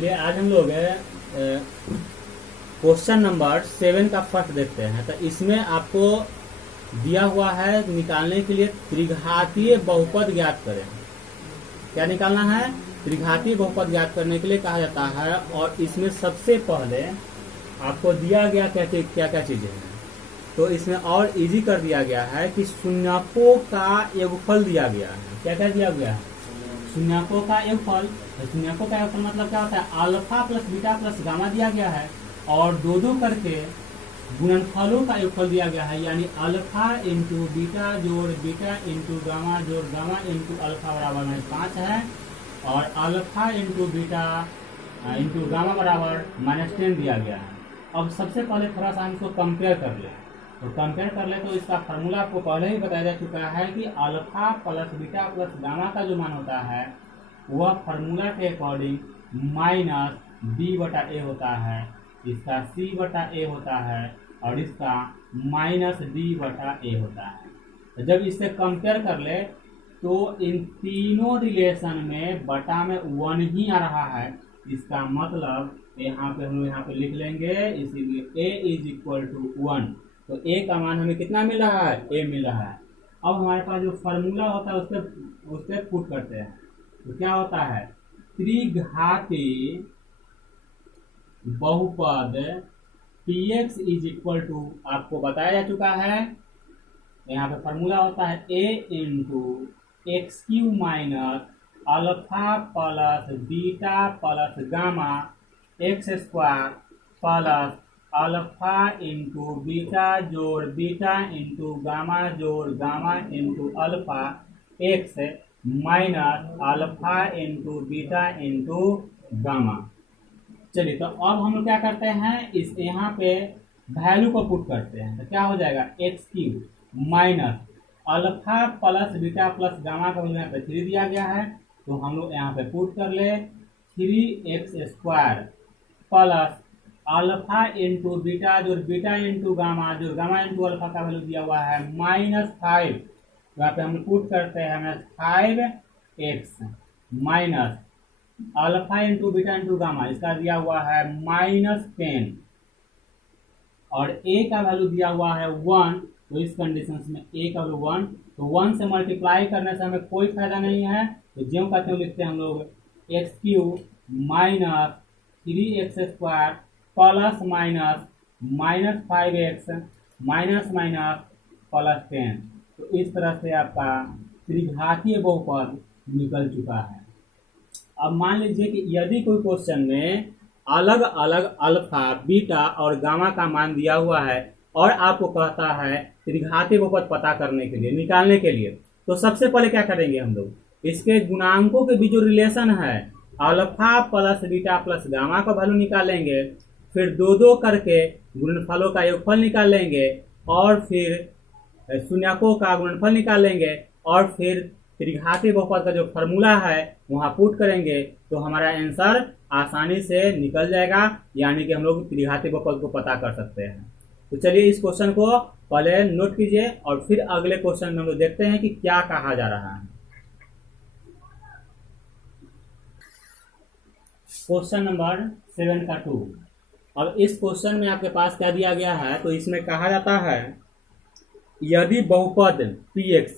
चलिए आज हम लोग क्वेश्चन नंबर 7 का फर्स्ट देखते हैं। तो इसमें आपको दिया हुआ है निकालने के लिए त्रिघातीय बहुपद ज्ञात करें। क्या निकालना है? त्रिघातीय बहुपद ज्ञात करने के लिए कहा जाता है। और इसमें सबसे पहले आपको दिया गया क्या क्या चीजें हैं, तो इसमें और इजी कर दिया गया है कि शून्यकों का योगफल दिया गया है। क्या क्या दिया गया है? शून्यकों का योगफल। शून्यकों का योगफल मतलब क्या होता है? Alpha plus beta plus gamma दिया गया है और दो दो करके गुणनफलों का योगफल दिया गया है, यानी अल्फा इंटू बीटा जोड़ बीटा इंटू गामा जोड़ गामा इंटू अल्फा बराबर में 5 है और alpha into beta into gamma बराबर -10 दिया गया है। अब सबसे पहले थोड़ा सा हम इसको कंपेयर कर ले। तो कंपेयर कर ले तो इसका फार्मूला आपको पहले ही बताया जा चुका है कि alpha plus beta plus gamma का जो मान होता है वह फार्मूला के अकॉर्डिंग -b/a होता है, इसका c/a होता है और इसका -d/a होता है। तो जब इससे कंपेयर कर ले तो इन तीनों रिलेशन में बटा में 1 ही आ रहा है। इसका मतलब यहाँ पे हम यहाँ पे लिख लेंगे, इसीलिए a = 1। तो a का मान हमें कितना मिल रहा है? a मिल रहा है। अब हमारे पास जो फार्मूला होता है उससे पुट करते हैं। तो क्या होता है? त्रिघातीय बहुपद px = आपको बताया जा चुका है। यहाँ पे फार्मूला होता है a × x³ - alpha plus beta plus gamma x² plus alpha into beta जोड़ बीटा इंटू गामा जोड़ gamma into alpha x minus alpha into beta into gamma. चलिए तो अब हम लोग क्या करते हैं, इस यहाँ पे वैल्यू को पुट करते हैं। तो क्या हो जाएगा? x³ minus alpha plus beta plus gamma का यहाँ पे 3 दिया गया है, तो हम लोग यहाँ पे पुट कर ले 3x² plus alpha into beta जो बीटा इंटू गामा जो गामा इंटू अल्फा का वैल्यू दिया हुआ है -5। यहाँ पे हम पुट करते हैं 5x minus alpha into beta into gamma, इसका दिया हुआ है -10 और a का वैल्यू दिया हुआ है 1। तो इस कंडीशन में a का वैल्यू 1, तो 1 से मल्टीप्लाई करने से हमें कोई फायदा नहीं है, तो ज्यों का त्यों लिखते हैं हम लोग x³ minus 3x² plus minus -5x minus minus plus 10। तो इस तरह से आपका त्रिघातीय बहुपद निकल चुका है। अब मान लीजिए कि यदि कोई क्वेश्चन में अलग अलग अल्फा बीटा और गामा का मान दिया हुआ है और आपको कहता है त्रिघातीय बहुपद पता करने के लिए निकालने के लिए, तो सबसे पहले क्या करेंगे हम लोग? इसके गुणांकों के बीच जो रिलेशन है alpha plus beta plus gamma का वैल्यू निकालेंगे, फिर दो दो करके गुणनफलों का योगफल निकालेंगे और फिर शून्यकों का गुणनफल निकालेंगे और फिर त्रिघातीय बहुपद का जो फार्मूला है वहाँ पुट करेंगे, तो हमारा आंसर आसानी से निकल जाएगा, यानी कि हम लोग त्रिघातीय बहुपद को पता कर सकते हैं। तो चलिए इस क्वेश्चन को पहले नोट कीजिए और फिर अगले क्वेश्चन में हम लोग देखते हैं कि क्या कहा जा रहा है। क्वेश्चन नंबर 7 का 2। अब इस क्वेश्चन में आपके पास क्या दिया गया है, तो इसमें कहा जाता है यदि बहुपद px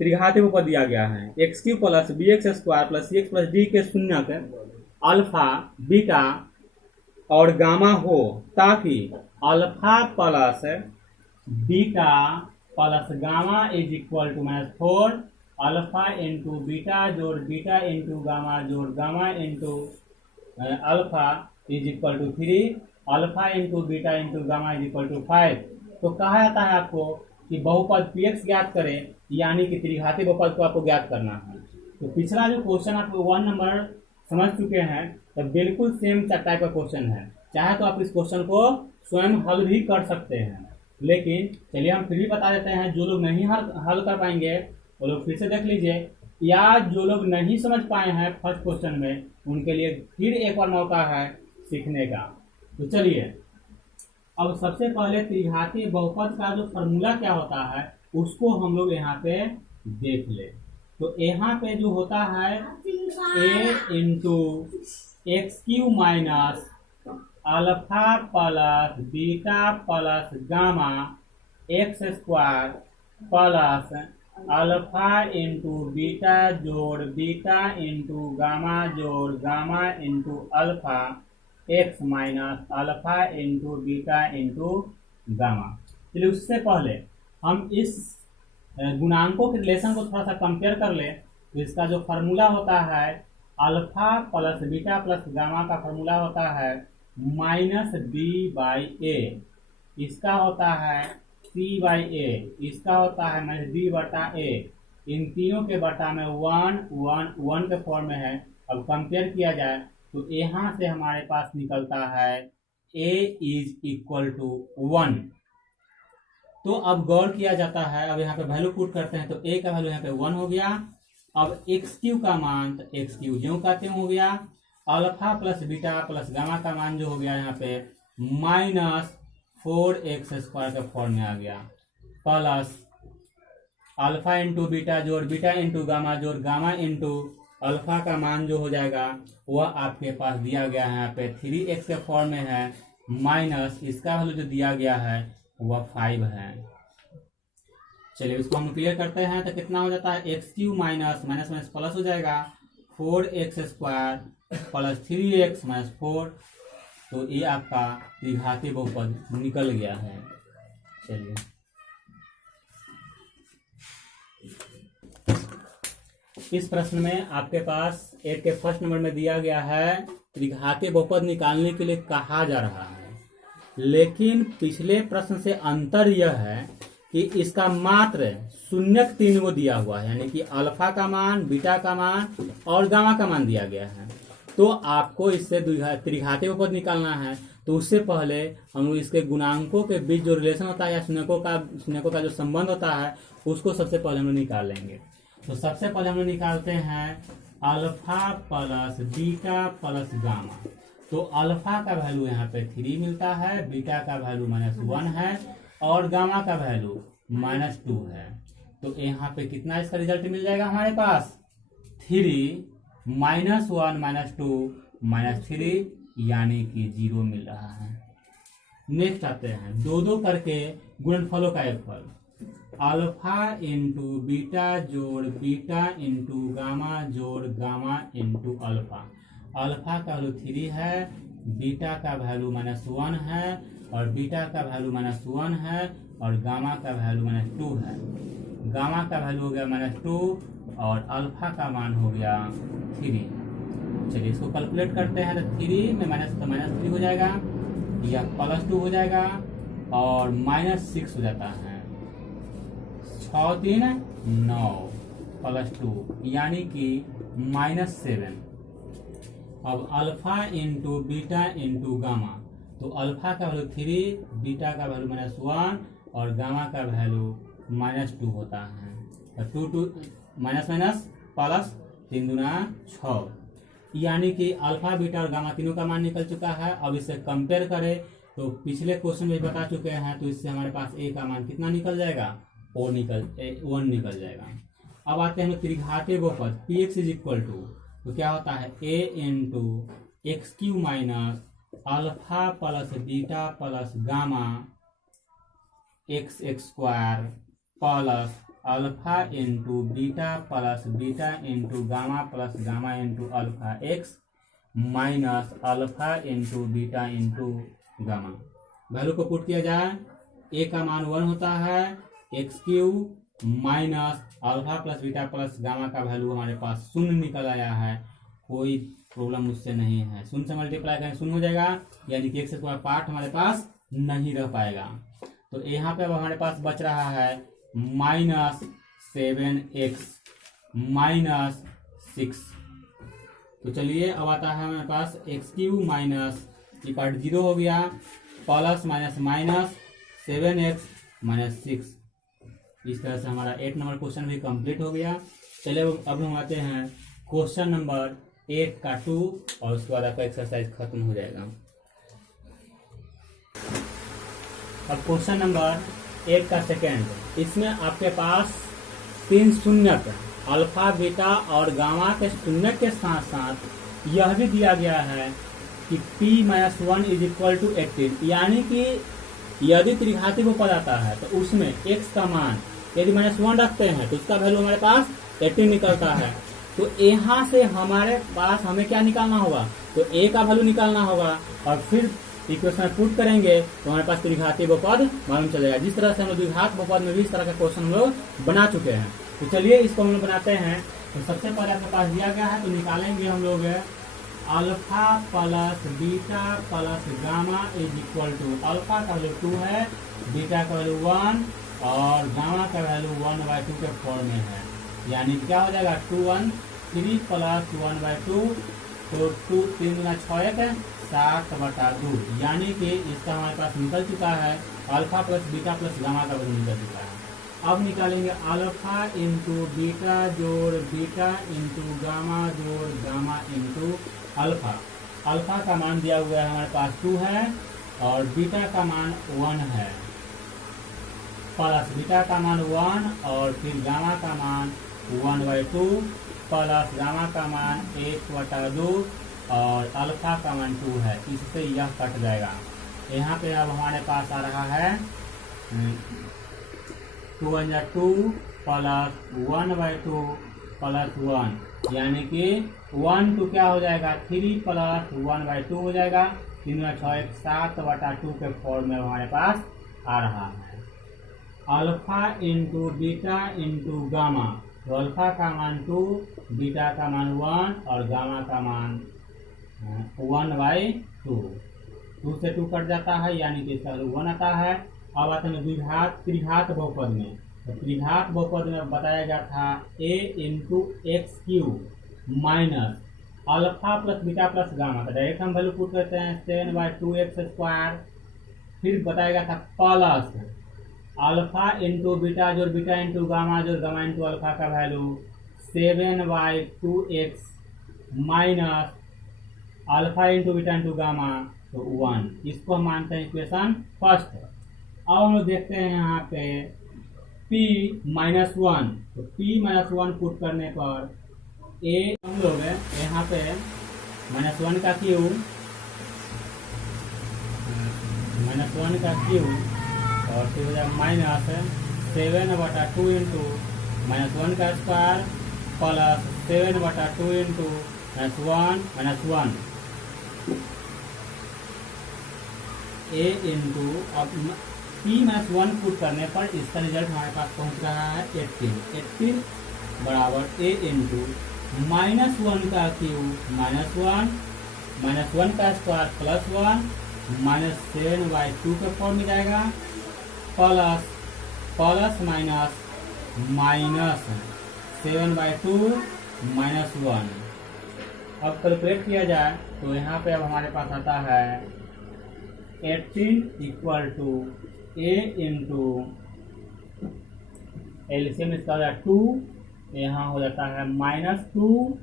त्रिघातीय बहुपद दिया गया है x³ plus bx² plus cx plus d के शून्यक अल्फा बीटा और गामा हो, ताकि alpha plus beta plus gamma = 4 alpha into beta जोड़ बीटा इंटू गामा जोड़ gamma into alpha = 3 alpha into beta into gamma = 5। तो कहा जाता है आपको कि बहुपद px ज्ञात करें, यानी कि त्रिघातीय बहुपद को आपको ज्ञात करना है। तो पिछला जो क्वेश्चन आप 1 नंबर समझ चुके हैं, तो बिल्कुल सेम टाइप का क्वेश्चन है। चाहे तो आप इस क्वेश्चन को स्वयं हल भी कर सकते हैं, लेकिन चलिए हम फिर भी बता देते हैं। जो लोग नहीं हल कर पाएंगे वो लोग फिर से देख लीजिए, या जो लोग नहीं समझ पाए हैं फर्स्ट क्वेश्चन में, उनके लिए फिर एक और मौका है सीखने का। तो चलिए अब सबसे पहले त्रिघातीय बहुपद का जो फार्मूला क्या होता है उसको हम लोग यहाँ पे देख ले। तो यहाँ पे जो होता है a × x Q minus alpha plus beta plus gamma x square plus alpha into beta जोड़ बीटा इंटू गामा जोड़ gamma into alpha x minus alpha into beta into gamma. चलिए उससे पहले हम इस गुणांकों के रिलेशन को थोड़ा सा कंपेयर कर ले। तो इसका जो फॉर्मूला होता है alpha plus beta plus gamma का फॉर्मूला होता है माइनस बी बाई ए, इसका होता है सी बाई ए, इसका होता है माइनस बी बटा ए। इन तीनों के बटा में वन वन वन के फॉर्म में है। अब कंपेयर किया जाए तो यहाँ से हमारे पास निकलता है ए इज इक्वल टू 1। तो अब गौर किया जाता है, अब यहाँ पे वैल्यू पुट करते हैं तो ए का वैल्यू यहाँ पे 1 हो गया। अब एक्स क्यू का मान तो एक्स क्यू ज्यों का त्यों हो गया। Alpha plus beta plus gamma का मान जो हो गया यहाँ पे माइनस 4x स्क्वायर के फॉर्म में आ गया प्लस अल्फा इंटू बीटा जोड़ बीटा इंटू गामा जोड़ गामा इंटू अल्फा का मान जो हो जाएगा वह आपके पास दिया गया है यहाँ पे 3x के फॉर्म में है माइनस इसका वैल्यू जो दिया गया है वह 5 है। चलिए इसको हम क्लियर करते हैं तो कितना हो जाता है x Q minus minus minus plus हो जाएगा 4x square plus 3x minus 4। तो ये आपका द्विघाती बहुपद निकल गया है। चलिए इस प्रश्न में आपके पास एक के फर्स्ट नंबर में दिया गया है त्रिघाती बहुपद निकालने के लिए कहा जा रहा है, लेकिन पिछले प्रश्न से अंतर यह है कि इसका मात्र शून्यक 3 को दिया हुआ है, यानी कि अल्फा का मान बीटा का मान और गामा का मान दिया गया है। तो आपको इससे त्रिघाती बहुपद निकालना है तो उससे पहले हम इसके गुणांकों के बीच जो रिलेशन होता है या शून्यकों का जो संबंध होता है उसको सबसे पहले हम लोग निकाल लेंगे। तो सबसे पहले हम लोग निकालते हैं alpha plus beta plus gamma. तो अल्फा का वैल्यू यहाँ पे 3 मिलता है, बीटा का वैल्यू -1 है और गामा का वैल्यू -2 है। तो यहाँ पे कितना इसका रिजल्ट मिल जाएगा हमारे पास 3 -1 -2 -3 यानी कि 0 मिल रहा है। नेक्स्ट आते हैं 2 करके गुणनफलों का एक फल अल्फा इंटू बीटा जोड़ बीटा इंटू गामा जोड़ गामा इंटू अल्फा। अल्फा का वैल्यू 3 है, बीटा का वैल्यू -1 है और बीटा का वैल्यू -1 है और गामा का वैल्यू -2 है। गामा का वैल्यू हो गया -2 और अल्फा का मान हो गया 3। चलिए इसको कैलकुलेट करते हैं तो 3 में -3 हो जाएगा या +2 हो जाएगा और -6 हो जाता है। 6 3 9 +2 यानी कि -7। अब alpha into beta into gamma. तो अल्फा का वैल्यू 3, बीटा का वैल्यू -1 और गामा का वैल्यू -2 होता है। तो 2 माइनस माइनस प्लस 3 दूना 6 यानी कि अल्फा बीटा और गामा तीनों का मान निकल चुका है। अब इसे कंपेयर करें तो पिछले क्वेश्चन में बता चुके हैं, तो इससे हमारे पास ए का मान कितना निकल जाएगा 1 निकल जाएगा। अब आते हैं त्रिघाती बहुपद Px इज इक्वल टू, तो क्या होता है a into x Q minus alpha plus beta plus gamma x square plus alpha into beta into gamma plus gamma into alpha x minus alpha into beta into gamma. Value को put किया जाए ए का मान 1 होता है, x Q minus alpha plus beta plus gamma का value हमारे पास 0 निकल आया है। कोई प्रॉब्लम उससे नहीं है, 0 से मल्टीप्लाई करें 0 हो जाएगा, यानी कि एक्स स्क्वायर पार्ट हमारे पास नहीं रह पाएगा। तो यहाँ पे अब हमारे पास बच रहा है -7x -6। तो चलिए अब आता है हमारे पास एक्स क्यू माइनस ये पार्ट 0 हो गया प्लस माइनस 7x -6। इस तरह से हमारा 8 नंबर क्वेश्चन भी कंप्लीट हो गया। चलिए अब हम आते हैं क्वेश्चन नंबर 8 का 2 और उसके बाद आपका एक्सरसाइज खत्म हो जाएगा। अब क्वेश्चन नंबर 8 का सेकेंड, इसमें आपके पास 3 शून्यक अल्फा बीटा और गामा के शून्यक के साथ साथ यह भी दिया गया है कि p-1 इज इक्वल टू 18, यानी कि यदि त्रिघाती बहुपद आता है तो उसमें x का मान यदि -1 रखते हैं तो उसका वैल्यू हमारे पास 18 निकलता है। तो यहाँ से हमारे पास हमें क्या निकालना होगा, तो a का वैल्यू निकालना होगा और फिर इक्वेशन में पुट करेंगे तो हमारे पास त्रिघाती बहुपद मालूम चलेगा। जिस तरह से हम लोग द्विघात बहुपद में भी इस तरह का क्वेश्चन हम लोग बना चुके हैं। तो चलिए इसको हम लोग बनाते हैं। तो सबसे पहले आपके पास दिया गया है तो निकालेंगे हम लोग alpha plus beta plus gamma is equal to, alpha का वैल्यू 2 है, बीटा का वैल्यू 1 और गामा का वैल्यू 1/2 के फॉर्म में है। यानी क्या हो जाएगा 2 1 3 प्लस 1/2, तो 2 3 गुना 6 7/2, यानी कि इसका हमारे पास निकल चुका है alpha plus beta plus gamma का वैल्यू निकल चुका है। अब निकालेंगे अल्फा इंटू बीटा जोड़ बीटा इंटू गामा जोड़ गामा इंटू अल्फा। अल्फा का मान दिया हुआ है हमारे पास 2 है और बीटा का मान 1 है, प्लस बीटा का मान 1 और फिर गामा का मान 1/2 प्लस गामा का मान 1/2 और अल्फा का मान 2 है। इससे यह कट जाएगा। यहाँ पे अब हमारे पास आ रहा है 2 × 2 प्लस 1/2 प्लस 1, यानी कि 1 2 क्या हो जाएगा 3 प्लस 1/2 हो जाएगा। 3 × 6 7/2 के फॉर्म में हमारे पास आ रहा है। Alpha into beta into gamma, तो अल्फा का मान 2, बीटा का मान 1 और गामा का मान 1/2। 2 से 2 कट जाता है, यानी कि इसका 1 आता है। अब आते हैं त्रिघात बहुपद में। तो त्रिघात बहुपद में बताया गया था a into x cube minus alpha plus beta plus gamma का डायरेक्ट हम वैल्यू पुट करते हैं 7/2x²। फिर बताया गया था प्लस अल्फा इंटू बीटा जोड़ बीटा इंटू गामा जोड़ गामा इंटू अल्फा का value 7/2x minus alpha into beta into gamma तो 1। इसको हम मानते हैं इक्वेशन फर्स्ट। अब हम लोग देखते हैं यहाँ पे p-1, तो p-1 पुट करने पर a हम लोग यहाँ पे -1 का क्यूब और फिर हो जाएगा माइनस 7/2 इंटू -1 का square plus 7/2 into -1 a into अब p-1 पुट करने पर इसका रिजल्ट हमारे पास पहुंच रहा है 18 बराबर a इंटू -1 का क्यूब -1 का स्क्वायर प्लस 1 -7/2 के फॉर्म में जाएगा प्लस माइनस 7/2 -1। अब कैलकुलेट किया जाए तो यहाँ पे अब हमारे पास आता है 18 equal to a into LCM इसका हो जाता है 2, यहाँ हो जाता है -2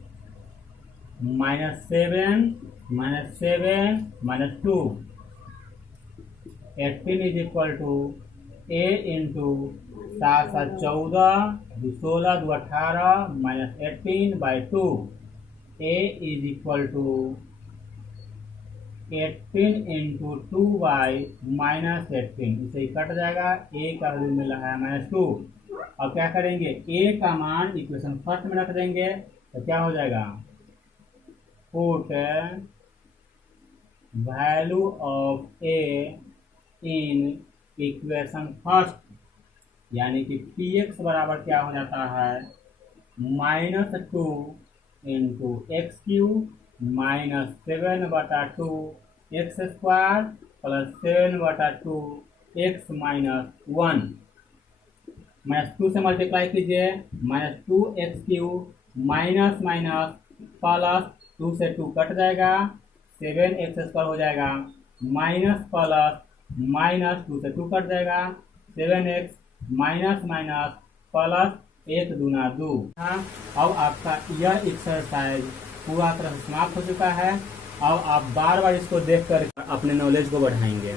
-7 -2। 18 is equal to a into 7 7 14 2 16 2 18 -18/2। a is equal to 18 into 2/-18, इसे कट जाएगा। a का वैल्यू मिला है -2। अब क्या करेंगे a का मान इक्वेशन फर्स्ट में रख देंगे तो क्या हो जाएगा put value of a in equation first, यानी कि px बराबर क्या हो जाता है -2 into x cube -7/2 x² plus 7/2 x -1 -2 से मल्टीप्लाई कीजिए -2x³ माइनस प्लस 2 से 2 कट जाएगा 7x² हो जाएगा माइनस प्लस 2 से 2 कट जाएगा 7x माइनस प्लस 1 दूना 2। अब आपका यह एक्सरसाइज पूरा तरह से समाप्त हो चुका है। अब आप बार बार इसको देखकर अपने नॉलेज को बढ़ाएंगे।